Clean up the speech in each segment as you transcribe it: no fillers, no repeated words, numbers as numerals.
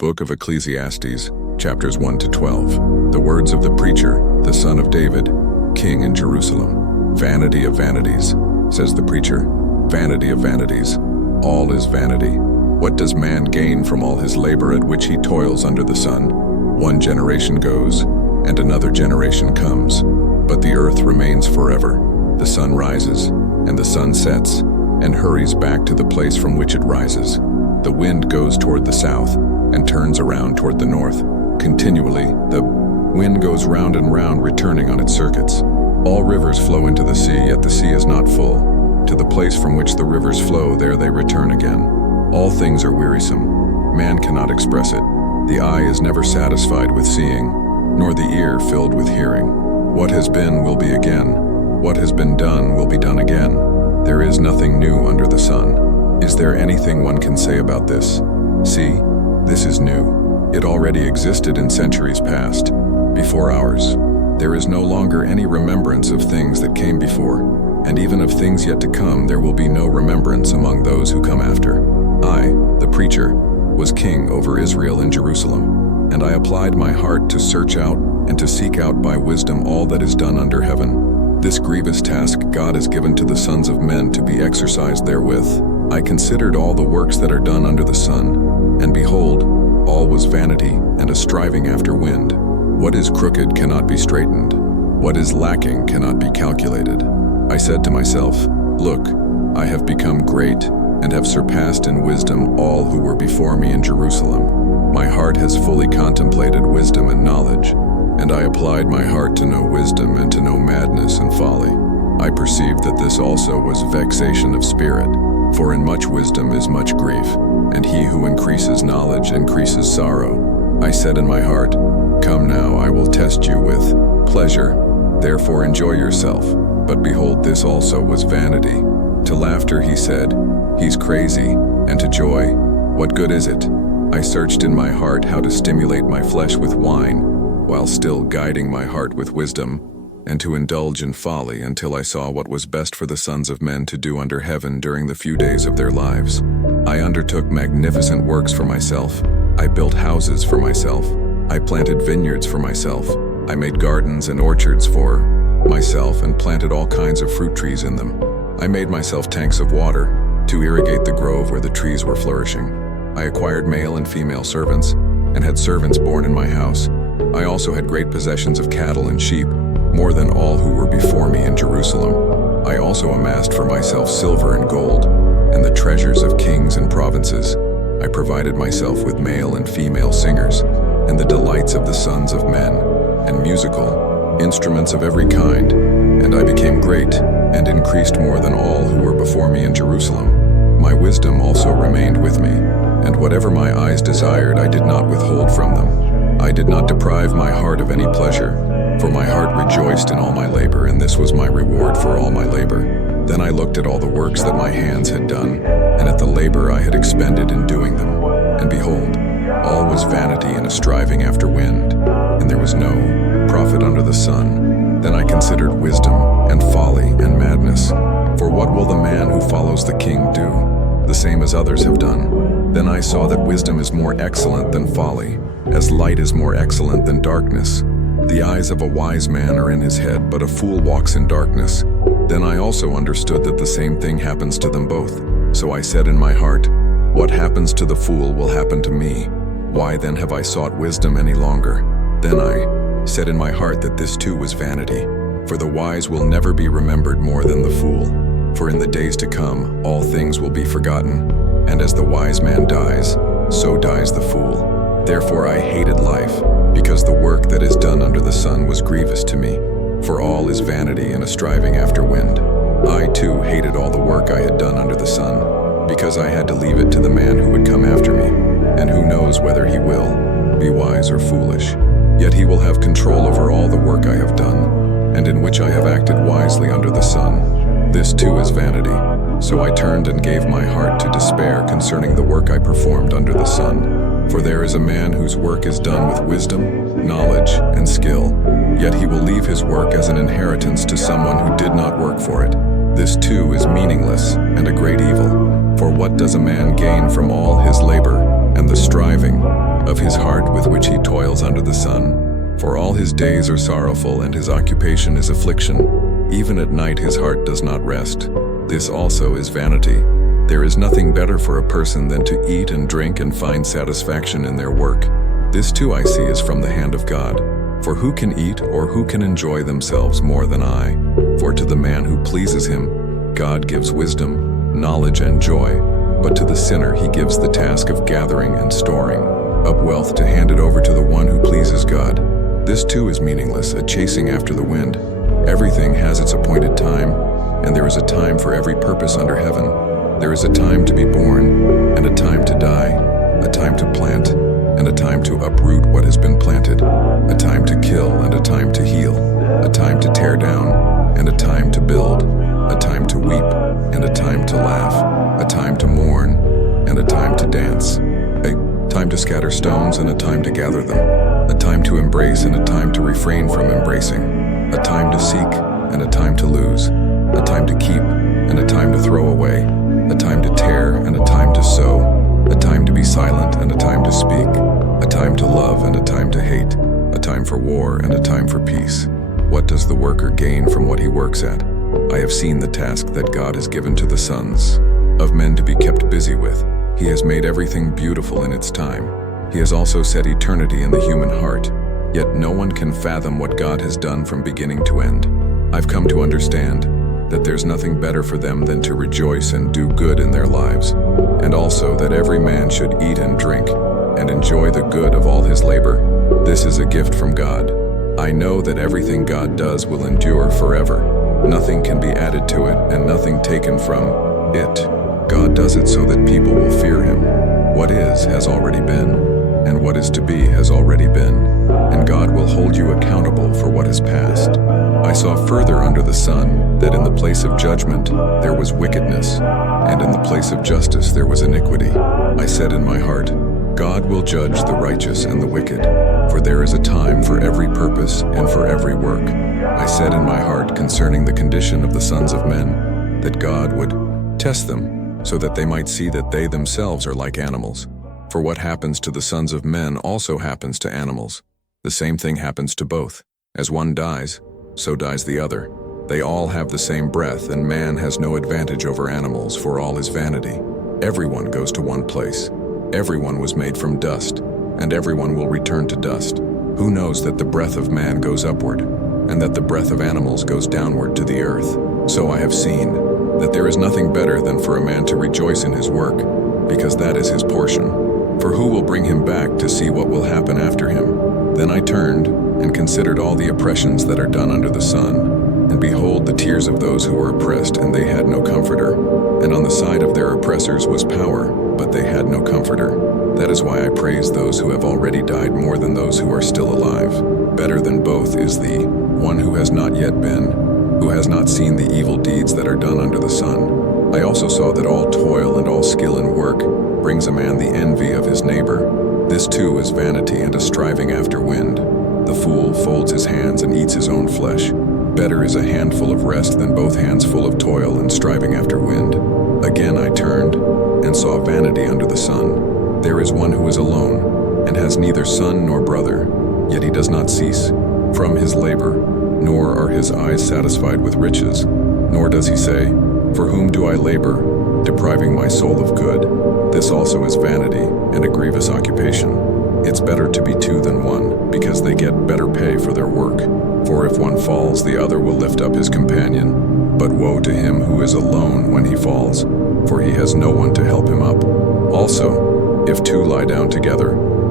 Book of Ecclesiastes, chapters 1 to 12. The words of the preacher, the son of David, king in Jerusalem. Vanity of vanities, says the preacher. Vanity of vanities. All is vanity. What does man gain from all his labor at which he toils under the sun? One generation goes, and another generation comes. But the earth remains forever. The sun rises, and the sun sets, and hurries back to the place from which it rises. The wind goes toward the south, and turns around toward the north. Continually, the wind goes round and round, returning on its circuits. All rivers flow into the sea, yet the sea is not full. To the place from which the rivers flow, there they return again. All things are wearisome. Man cannot express it. The eye is never satisfied with seeing, nor the ear filled with hearing. What has been will be again. What has been done will be done again. There is nothing new under the sun. Is there anything one can say about this? See, this is new. It already existed in centuries past, before ours. There is no longer any remembrance of things that came before, and even of things yet to come there will be no remembrance among those who come after. I, the preacher, was king over Israel in Jerusalem, and I applied my heart to search out and to seek out by wisdom all that is done under heaven. This grievous task God has given to the sons of men to be exercised therewith. I considered all the works that are done under the sun, and behold, all was vanity and a striving after wind. What is crooked cannot be straightened. What is lacking cannot be calculated. I said to myself, look, I have become great and have surpassed in wisdom all who were before me in Jerusalem. My heart has fully contemplated wisdom and knowledge, and I applied my heart to know wisdom and to know madness and folly. I perceived that this also was vexation of spirit, for in much wisdom is much grief, and he who increases knowledge increases sorrow. I said in my heart, come now, I will test you with pleasure, therefore enjoy yourself. But behold, this also was vanity. To laughter he said, he's crazy, and to joy, what good is it? I searched in my heart how to stimulate my flesh with wine, while still guiding my heart with wisdom, and to indulge in folly until I saw what was best for the sons of men to do under heaven during the few days of their lives. I undertook magnificent works for myself. I built houses for myself. I planted vineyards for myself. I made gardens and orchards for myself and planted all kinds of fruit trees in them. I made myself tanks of water to irrigate the grove where the trees were flourishing. I acquired male and female servants and had servants born in my house. I also had great possessions of cattle and sheep, more than all who were before me in Jerusalem. I also amassed for myself silver and gold, and the treasures of kings and provinces. I provided myself with male and female singers, and the delights of the sons of men, and musical instruments of every kind. And I became great, and increased more than all who were before me in Jerusalem. My wisdom also remained with me, and whatever my eyes desired I did not withhold from them. I did not deprive my heart of any pleasure, for my heart rejoiced in all my labor, and this was my reward for all my labor. Then I looked at all the works that my hands had done, and at the labor I had expended in doing them. And behold, all was vanity and a striving after wind, and there was no profit under the sun. Then I considered wisdom and folly and madness. For what will the man who follows the king do? The same as others have done. Then I saw that wisdom is more excellent than folly, as light is more excellent than darkness. The eyes of a wise man are in his head, but a fool walks in darkness. Then I also understood that the same thing happens to them both. So I said in my heart, what happens to the fool will happen to me. Why then have I sought wisdom any longer? Then I said in my heart that this too was vanity. For the wise will never be remembered more than the fool. For in the days to come, all things will be forgotten. And as the wise man dies, so dies the fool. Therefore I hated life, because the work that is done under the sun was grievous to me. For all is vanity and a striving after wind. I too hated all the work I had done under the sun, because I had to leave it to the man who would come after me, and who knows whether he will be wise or foolish. Yet he will have control over all the work I have done, and in which I have acted wisely under the sun. This too is vanity. So I turned and gave my heart to despair concerning the work I performed under the sun. For there is a man whose work is done with wisdom, knowledge, and skill, yet he will leave his work as an inheritance to someone who did not work for it. This too is meaningless and a great evil. For what does a man gain from all his labor and the striving of his heart with which he toils under the sun. For all his days are sorrowful, and his occupation is affliction. Even at night his heart does not rest. This also is vanity. There is nothing better for a person than to eat and drink and find satisfaction in their work. This too I see is from the hand of God. For who can eat or who can enjoy themselves more than I? For to the man who pleases him, God gives wisdom, knowledge, and joy. But to the sinner he gives the task of gathering and storing up wealth to hand it over to the one who pleases God. This too is meaningless, a chasing after the wind. Everything has its appointed time, and there is a time for every purpose under heaven. There is a time to be born, and a time to die, a time to plant, and a time to uproot what has been planted, a time to kill and a time to heal, a time to tear down and a time to build, a time to weep and a time to laugh, a time to mourn and a time to dance, a time to scatter stones and a time to gather them, a time to embrace and a time to refrain from embracing, a time to seek and a time to lose, a time to keep and a time to throw away, a time to tear and a time to sow, a time to be silent and a time to speak, a time to love and a time to hate, a time for war and a time for peace. What does the worker gain from what he works at? I have seen the task that God has given to the sons of men to be kept busy with. He has made everything beautiful in its time. He has also set eternity in the human heart. Yet no one can fathom what God has done from beginning to end. I've come to understand that there's nothing better for them than to rejoice and do good in their lives, and also that every man should eat and drink and enjoy the good of all his labor. This is a gift from God. I know that everything God does will endure forever. Nothing can be added to it and nothing taken from it. God does it so that people will fear him. What is has already been, and what is to be has already been, and God will hold you accountable for what has passed. I saw further under the sun that in the place of judgment there was wickedness, and in the place of justice there was iniquity. I said in my heart, God will judge the righteous and the wicked, for there is a time for every purpose and for every work. I said in my heart concerning the condition of the sons of men, that God would test them, so that they might see that they themselves are like animals. For what happens to the sons of men also happens to animals. The same thing happens to both. As one dies, so dies the other. They all have the same breath, and man has no advantage over animals, for all is vanity. Everyone goes to one place. Everyone was made from dust, and everyone will return to dust. Who knows that the breath of man goes upward, and that the breath of animals goes downward to the earth? So I have seen that there is nothing better than for a man to rejoice in his work, because that is his portion. For who will bring him back to see what will happen after him? Then I turned and considered all the oppressions that are done under the sun. And behold, the tears of those who were oppressed, and they had no comforter. And on the side of their oppressors was power, but they had no comforter. That is why I praise those who have already died more than those who are still alive. Better than both is the one who has not yet been, who has not seen the evil deeds that are done under the sun. I also saw that all toil and all skill in work brings a man the envy of his neighbor. This too is vanity and a striving after wind. The fool folds his hands and eats his own flesh. Better is a handful of rest than both hands full of toil and striving after wind. Again I turned and saw vanity under the sun. There is one who is alone and has neither son nor brother, yet he does not cease from his labor, nor are his eyes satisfied with riches. Nor does he say, for whom do I labor, depriving my soul of good? This also is vanity and a grievous occupation. It's better to be two than one, because they get better pay for their work. For if one falls, the other will lift up his companion. But woe to him who is alone when he falls, for he has no one to help him up. Also, if two lie down together,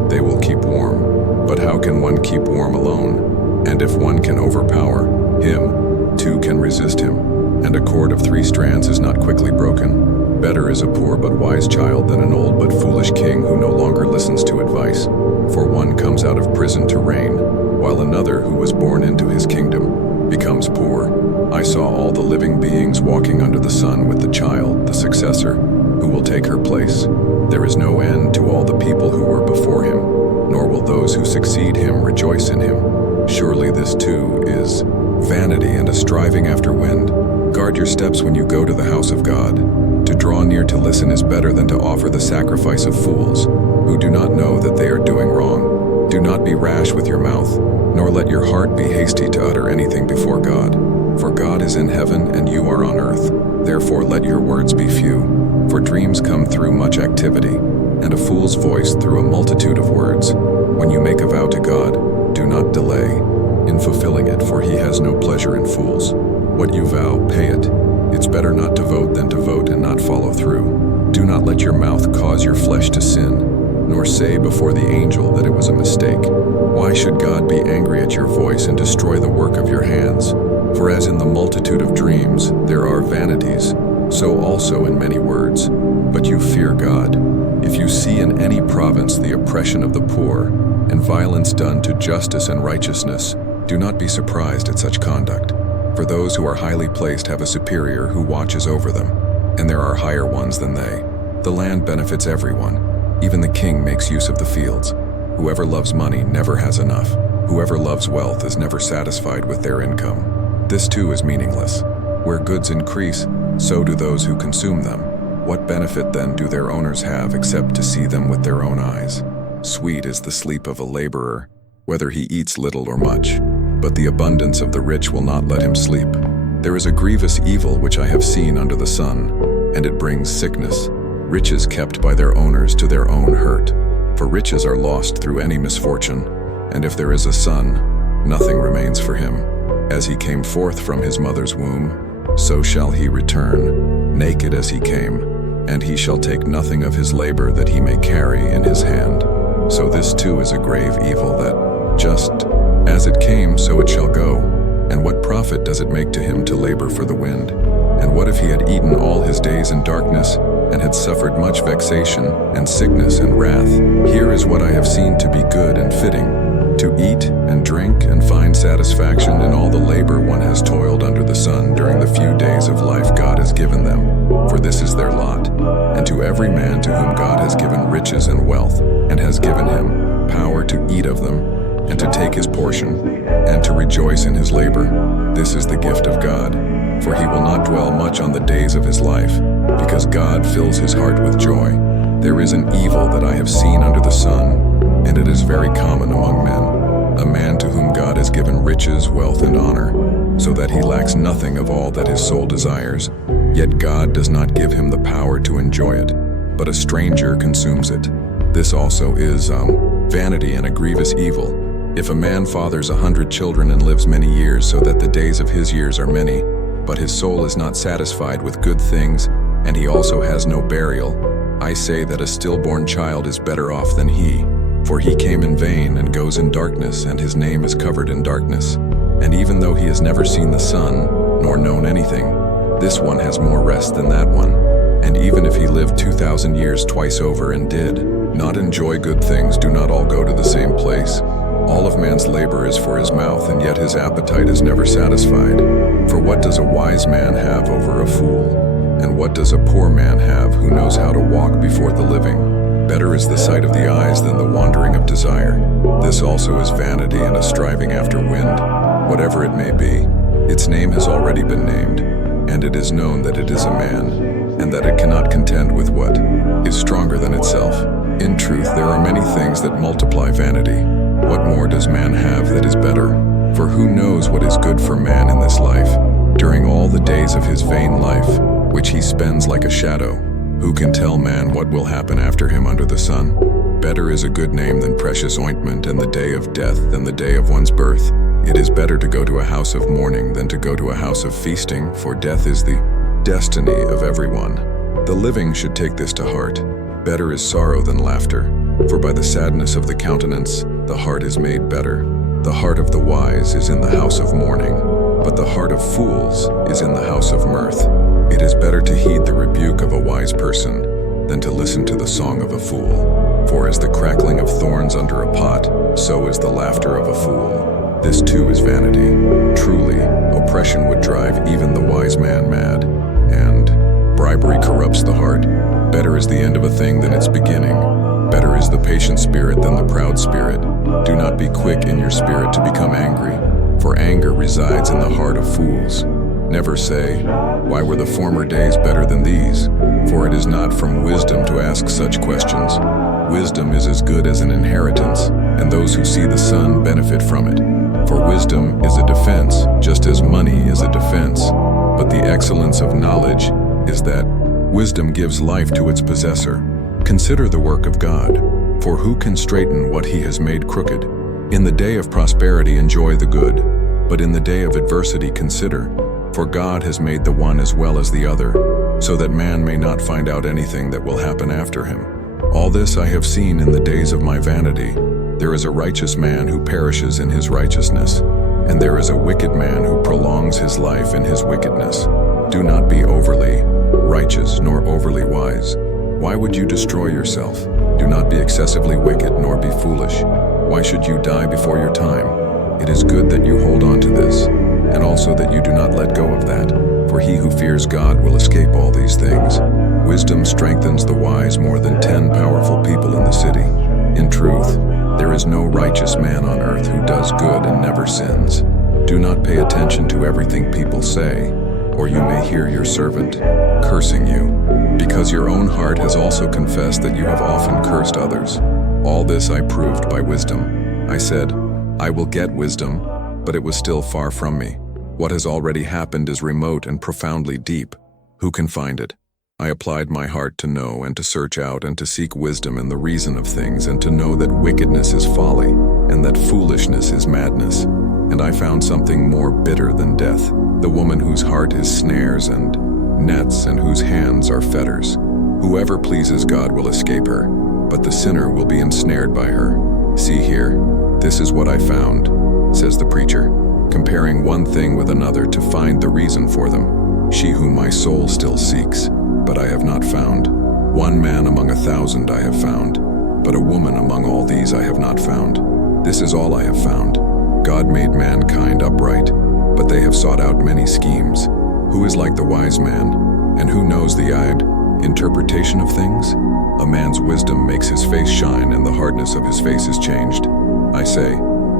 they will keep warm. But how can one keep warm alone? And if one can overpower him, two can resist him. And a cord of 3 strands is not quickly broken. Better is a poor but wise child than an old but foolish king who no longer listens to advice. For one comes out of prison to reign, while another who was born into his kingdom becomes poor. I saw all the living beings walking under the sun with the child, the successor, who will take her place. There is no end to all the people who were before him, nor will those who succeed him rejoice in him. Surely this too is vanity and a striving after wind. Guard your steps when you go to the house of God. To draw near to listen is better than to offer the sacrifice of fools, who do not know that they are doing wrong. Do not be rash with your mouth, nor let your heart be hasty to utter anything before God. For God is in heaven and you are on earth. Therefore let your words be few. For dreams come through much activity, and a fool's voice through a multitude of words. When you make a vow to God, do not delay in fulfilling it, for he has no pleasure in fools. What you vow, pay it. It's better not to vote than to vote and not follow through. Do not let your mouth cause your flesh to sin, nor say before the angel that it was a mistake. Why should God be angry at your voice and destroy the work of your hands? For as in the multitude of dreams there are vanities, so also in many words. But you fear God. If you see in any province the oppression of the poor, and violence done to justice and righteousness, do not be surprised at such conduct. For those who are highly placed have a superior who watches over them, and there are higher ones than they. The land benefits everyone. Even the king makes use of the fields. Whoever loves money never has enough. Whoever loves wealth is never satisfied with their income. This too is meaningless. Where goods increase, so do those who consume them. What benefit then do their owners have except to see them with their own eyes? Sweet is the sleep of a laborer, whether he eats little or much. But the abundance of the rich will not let him sleep. There is a grievous evil which I have seen under the sun, and it brings sickness. Riches kept by their owners to their own hurt. For riches are lost through any misfortune, and if there is a son, nothing remains for him. As he came forth from his mother's womb, so shall he return, naked as he came, and he shall take nothing of his labor that he may carry in his hand. So this too is a grave evil that, just as it came, so it shall go. And what profit does it make to him to labor for the wind? And what if he had eaten all his days in darkness, and had suffered much vexation, and sickness, and wrath? Here is what I have seen to be good and fitting, to eat and drink and find satisfaction in all the labor one has toiled under the sun during the few days of life God has given them, for this is their lot. And to every man to whom God has given riches and wealth, and has given him power to eat of them, and to take his portion, and to rejoice in his labor. This is the gift of God, for he will not dwell much on the days of his life, because God fills his heart with joy. There is an evil that I have seen under the sun, and it is very common among men, a man to whom God has given riches, wealth, and honor, so that he lacks nothing of all that his soul desires, yet God does not give him the power to enjoy it, but a stranger consumes it. This also is vanity and a grievous evil. If a man fathers 100 children and lives many years, so that the days of his years are many, but his soul is not satisfied with good things, and he also has no burial, I say that a stillborn child is better off than he. For he came in vain and goes in darkness, and his name is covered in darkness. And even though he has never seen the sun, nor known anything, this one has more rest than that one. And even if he lived 2,000 years twice over and did not enjoy good things, do not all go to the same place? All of man's labor is for his mouth, and yet his appetite is never satisfied. For what does a wise man have over a fool? And what does a poor man have who knows how to walk before the living? Better is the sight of the eyes than the wandering of desire. This also is vanity and a striving after wind. Whatever it may be, its name has already been named, and it is known that it is a man, and that it cannot contend with what is stronger than itself. In truth, there are many things that multiply vanity. What more does man have that is better? For who knows what is good for man in this life, during all the days of his vain life, which he spends like a shadow? Who can tell man what will happen after him under the sun? Better is a good name than precious ointment, and the day of death than the day of one's birth. It is better to go to a house of mourning than to go to a house of feasting, for death is the destiny of everyone. The living should take this to heart. Better is sorrow than laughter, for by the sadness of the countenance the heart is made better. The heart of the wise is in the house of mourning, but the heart of fools is in the house of mirth. It is better to heed the rebuke of a wise person than to listen to the song of a fool. For as the crackling of thorns under a pot, so is the laughter of a fool. This too is vanity. Truly, oppression would drive even the wise man mad, and bribery corrupts the heart. Better is the end of a thing than its beginning. Better is the patient spirit than the proud spirit. Do not be quick in your spirit to become angry, for anger resides in the heart of fools. Never say, "Why were the former days better than these?" For it is not from wisdom to ask such questions. Wisdom is as good as an inheritance, and those who see the sun benefit from it. For wisdom is a defense, just as money is a defense. But the excellence of knowledge is that wisdom gives life to its possessor. Consider the work of God, for who can straighten what he has made crooked? In the day of prosperity enjoy the good, but in the day of adversity consider, for God has made the one as well as the other, so that man may not find out anything that will happen after him. All this I have seen in the days of my vanity. There is a righteous man who perishes in his righteousness, and there is a wicked man who prolongs his life in his wickedness. Do not be overly righteous nor overly wise. Why would you destroy yourself? Do not be excessively wicked nor be foolish. Why should you die before your time? It is good that you hold on to this, and also that you do not let go of that, for he who fears God will escape all these things. Wisdom strengthens the wise more than 10 powerful people in the city. In truth, there is no righteous man on earth who does good and never sins. Do not pay attention to everything people say, or you may hear your servant cursing you, because your own heart has also confessed that you have often cursed others. All this I proved by wisdom. I said, I will get wisdom, but it was still far from me. What has already happened is remote and profoundly deep. Who can find it? I applied my heart to know and to search out and to seek wisdom and the reason of things, and to know that wickedness is folly and that foolishness is madness. And I found something more bitter than death, the woman whose heart is snares and nets and whose hands are fetters. Whoever pleases God will escape her, but the sinner will be ensnared by her. See here, this is what I found, says the preacher, comparing one thing with another to find the reason for them. She whom my soul still seeks, but I have not found. One man among 1,000 I have found, but a woman among all these I have not found. This is all I have found. God made mankind upright, but they have sought out many schemes. Who is like the wise man, and who knows the interpretation of things? A man's wisdom makes his face shine, and the hardness of his face is changed. I say,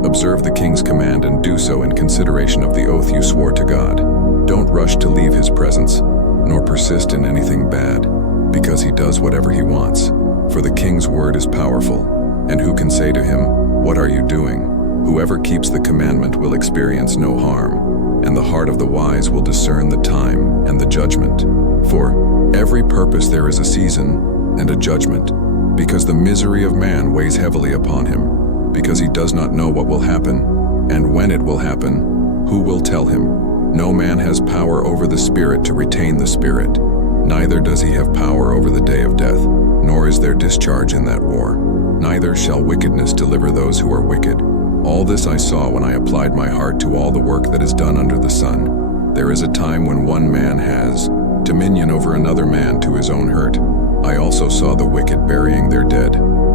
observe the king's command and do so in consideration of the oath you swore to God. Don't rush to leave his presence, nor persist in anything bad, because he does whatever he wants. For the king's word is powerful, and who can say to him, what are you doing? Whoever keeps the commandment will experience no harm, and the heart of the wise will discern the time and the judgment. For every purpose there is a season and a judgment, because the misery of man weighs heavily upon him, because he does not know what will happen, and when it will happen, who will tell him? No man has power over the spirit to retain the spirit, neither does he have power over the day of death, nor is there discharge in that war. Neither shall wickedness deliver those who are wicked. All this I saw when I applied my heart to all the work that is done under the sun. There is a time when one man has dominion over another man to his own hurt. I also saw the wicked burying their dead.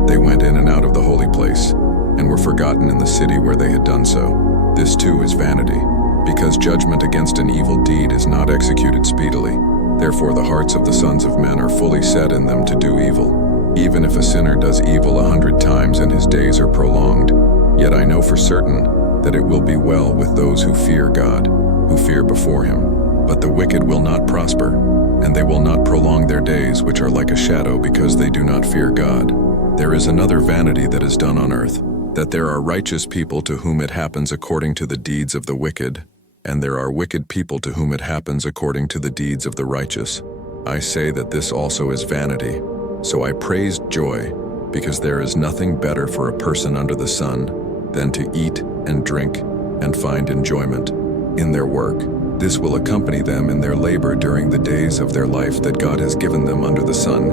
They went in and out of the holy place, and were forgotten in the city where they had done so. This too is vanity, because judgment against an evil deed is not executed speedily. Therefore the hearts of the sons of men are fully set in them to do evil. Even if a sinner does evil 100 times and his days are prolonged, yet I know for certain that it will be well with those who fear God, who fear before him. But the wicked will not prosper, and they will not prolong their days, which are like a shadow, because they do not fear God. There is another vanity that is done on earth, that there are righteous people to whom it happens according to the deeds of the wicked, and there are wicked people to whom it happens according to the deeds of the righteous. I say that this also is vanity. So I praised joy, because there is nothing better for a person under the sun than to eat and drink and find enjoyment in their work. This will accompany them in their labor during the days of their life that God has given them under the sun.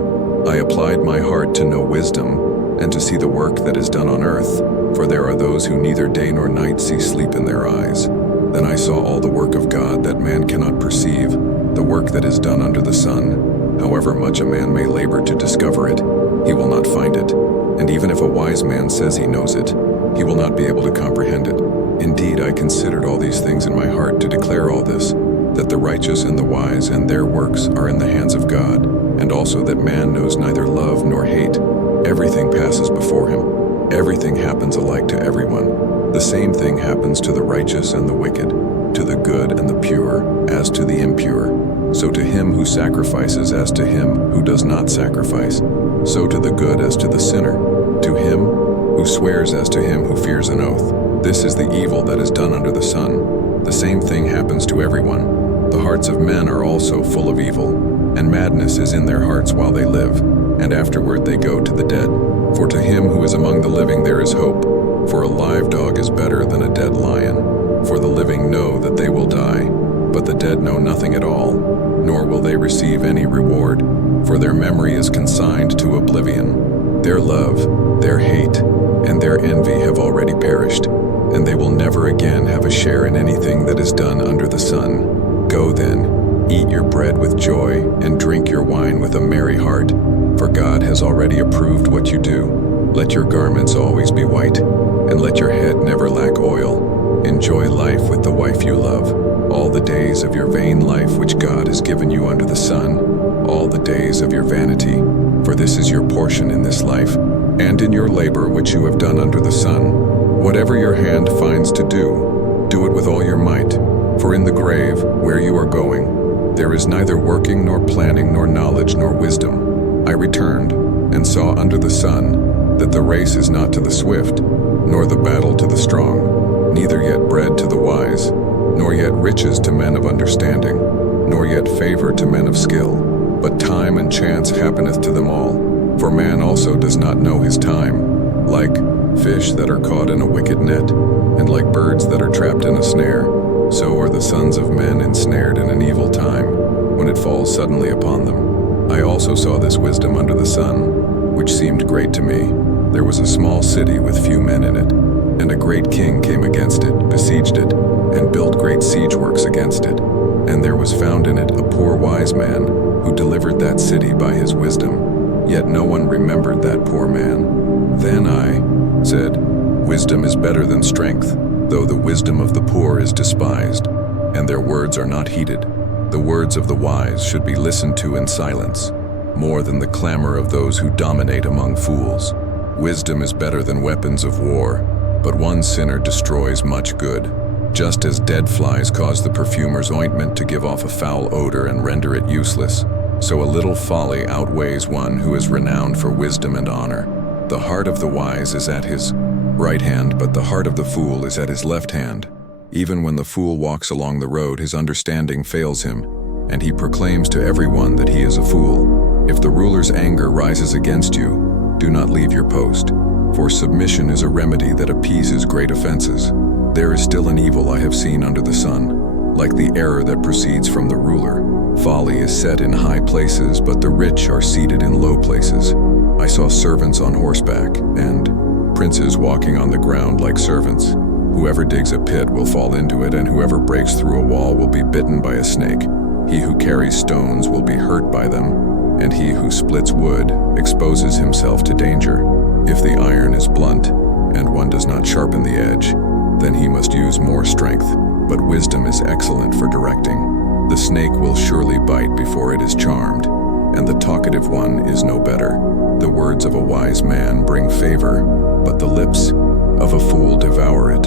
I applied my heart to know wisdom and to see the work that is done on earth, for there are those who neither day nor night see sleep in their eyes. Then I saw all the work of God that man cannot perceive, the work that is done under the sun. However much a man may labor to discover it, he will not find it. And even if a wise man says he knows it, he will not be able to comprehend it. Indeed, I considered all these things in my heart to declare all this, that the righteous and the wise and their works are in the hands of God, and also that man knows neither love nor hate. Everything passes before him. Everything happens alike to everyone. The same thing happens to the righteous and the wicked. to the good and the pure as to the impure, so to him who sacrifices as to him who does not sacrifice, so to the good as to the sinner, to him who swears as to him who fears an oath. This is the evil that is done under the sun. The same thing happens to everyone. The hearts of men are also full of evil, and madness is in their hearts while they live, and afterward they go to the dead. For to him who is among the living there is hope, for a live dog is better than a dead lion. For the living know that they will die, but the dead know nothing at all, nor will they receive any reward, for their memory is consigned to oblivion. Their love, their hate, and their envy have already perished, and they will never again have a share in anything that is done under the sun. Go then, eat your bread with joy, and drink your wine with a merry heart, for God has already approved what you do. Let your garments always be white, and let your head never lack oil. Enjoy life with the wife you love, all the days of your vain life which God has given you under the sun, all the days of your vanity, for this is your portion in this life, and in your labor which you have done under the sun. Whatever your hand finds to do, do it with all your might, for in the grave, where you are going, there is neither working nor planning nor knowledge nor wisdom. I returned, and saw under the sun, that the race is not to the swift, nor the battle to the strong, neither yet bread to the wise, nor yet riches to men of understanding, nor yet favor to men of skill, but time and chance happeneth to them all. For man also does not know his time, like fish that are caught in a wicked net, and like birds that are trapped in a snare, so are the sons of men ensnared in an evil time, when it falls suddenly upon them. I also saw this wisdom under the sun, which seemed great to me. There was a small city with few men in it, and a great king came against it, besieged it, and built great siege works against it. And there was found in it a poor wise man, who delivered that city by his wisdom. Yet no one remembered that poor man. Then I said, Wisdom is better than strength, though the wisdom of the poor is despised, and their words are not heeded. The words of the wise should be listened to in silence, more than the clamor of those who dominate among fools. Wisdom is better than weapons of war, but one sinner destroys much good. Just as dead flies cause the perfumer's ointment to give off a foul odor and render it useless, so a little folly outweighs one who is renowned for wisdom and honor. The heart of the wise is at his right hand, but the heart of the fool is at his left hand. Even when the fool walks along the road, his understanding fails him, and he proclaims to everyone that he is a fool. If the ruler's anger rises against you, do not leave your post, for submission is a remedy that appeases great offenses. There is still an evil I have seen under the sun, like the error that proceeds from the ruler. Folly is set in high places, but the rich are seated in low places. I saw servants on horseback, and princes walking on the ground like servants. Whoever digs a pit will fall into it, and whoever breaks through a wall will be bitten by a snake. He who carries stones will be hurt by them, and he who splits wood exposes himself to danger. If the iron is blunt, and one does not sharpen the edge, then he must use more strength, but wisdom is excellent for directing. The snake will surely bite before it is charmed, and the talkative one is no better. The words of a wise man bring favor, but the lips of a fool devour it.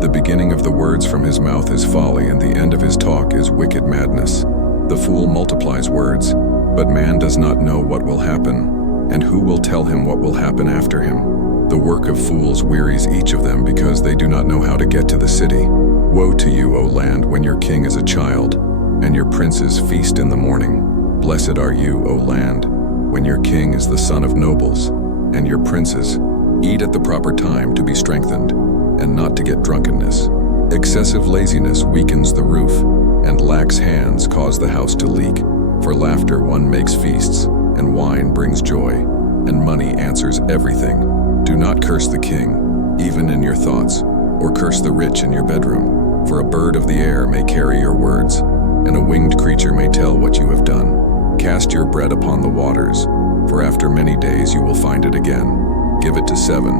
The beginning of the words from his mouth is folly, and the end of his talk is wicked madness. The fool multiplies words, but man does not know what will happen, and who will tell him what will happen after him? The work of fools wearies each of them, because they do not know how to get to the city. Woe to you, O land, when your king is a child, and your princes feast in the morning. Blessed are you, O land, when your king is the son of nobles, and your princes eat at the proper time to be strengthened, and not to get drunkenness. Excessive laziness weakens the roof, and lax hands cause the house to leak. For laughter one makes feasts, and wine brings joy, and money answers everything. Do not curse the king, even in your thoughts, or curse the rich in your bedroom. For a bird of the air may carry your words, and a winged creature may tell what you have done. Cast your bread upon the waters, for after many days you will find it again. Give it to 7,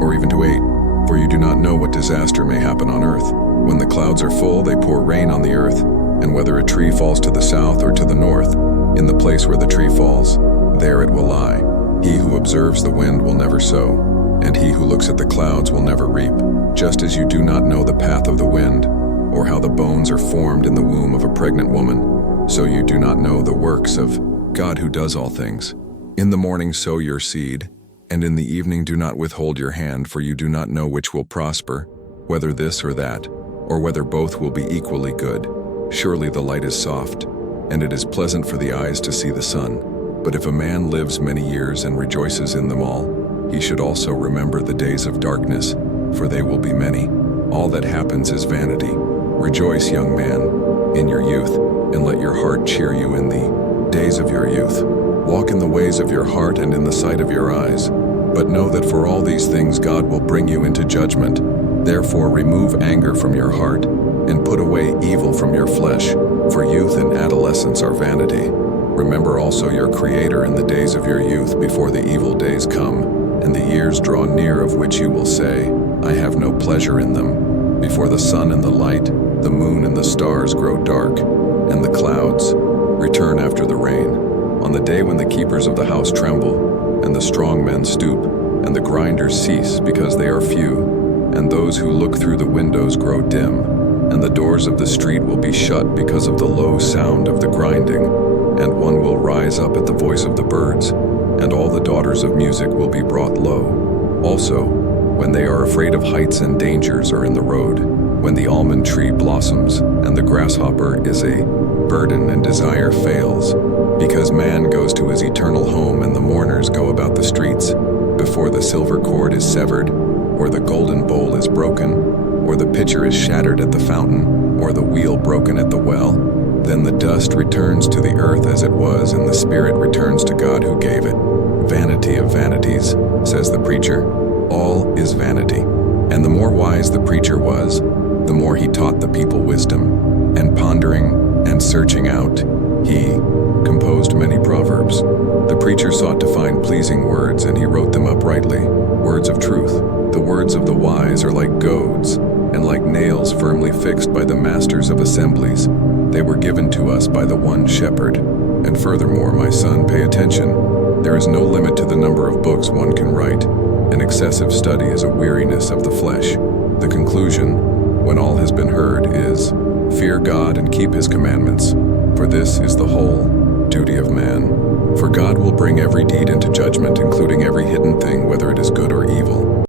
or even to 8, for you do not know what disaster may happen on earth. When the clouds are full, they pour rain on the earth, and whether a tree falls to the south or to the north, in the place where the tree falls, there it will lie. He who observes the wind will never sow, and he who looks at the clouds will never reap. Just as you do not know the path of the wind, or how the bones are formed in the womb of a pregnant woman, so you do not know the works of God who does all things. In the morning sow your seed, and in the evening do not withhold your hand, for you do not know which will prosper, whether this or that, or whether both will be equally good. Surely the light is soft, and it is pleasant for the eyes to see the sun. But if a man lives many years and rejoices in them all, he should also remember the days of darkness, for they will be many. All that happens is vanity. Rejoice, young man, in your youth, and let your heart cheer you in the days of your youth. Walk in the ways of your heart and in the sight of your eyes. But know that for all these things God will bring you into judgment. Therefore remove anger from your heart, and put away evil from your flesh, for youth and adolescence are vanity. Remember also your Creator in the days of your youth, before the evil days come, and the years draw near of which you will say, I have no pleasure in them. Before the sun and the light, the moon and the stars grow dark, and the clouds return after the rain. On the day when the keepers of the house tremble, and the strong men stoop, and the grinders cease because they are few, and those who look through the windows grow dim, and the doors of the street will be shut because of the low sound of the grinding, and one will rise up at the voice of the birds, and all the daughters of music will be brought low. Also, when they are afraid of heights and dangers are in the road, when the almond tree blossoms, and the grasshopper is a burden and desire fails, because man goes to his eternal home and the mourners go about the streets, before the silver cord is severed, or the golden bowl is broken, or the pitcher is shattered at the fountain, or the wheel broken at the well, then the dust returns to the earth as it was, and the spirit returns to God who gave it. Vanity of vanities, says the preacher. All is vanity. And the more wise the preacher was, the more he taught the people wisdom, and pondering and searching out, he composed many proverbs. The preacher sought to find pleasing words, and he wrote them uprightly, words of truth. The words of the wise are like goads, and like nails firmly fixed by the masters of assemblies. They were given to us by the one shepherd. And furthermore, my son, pay attention. There is no limit to the number of books one can write. An excessive study is a weariness of the flesh. The conclusion, when all has been heard, is, fear God and keep his commandments, for this is the whole duty of man. For God will bring every deed into judgment, including every hidden thing, whether it is good or evil.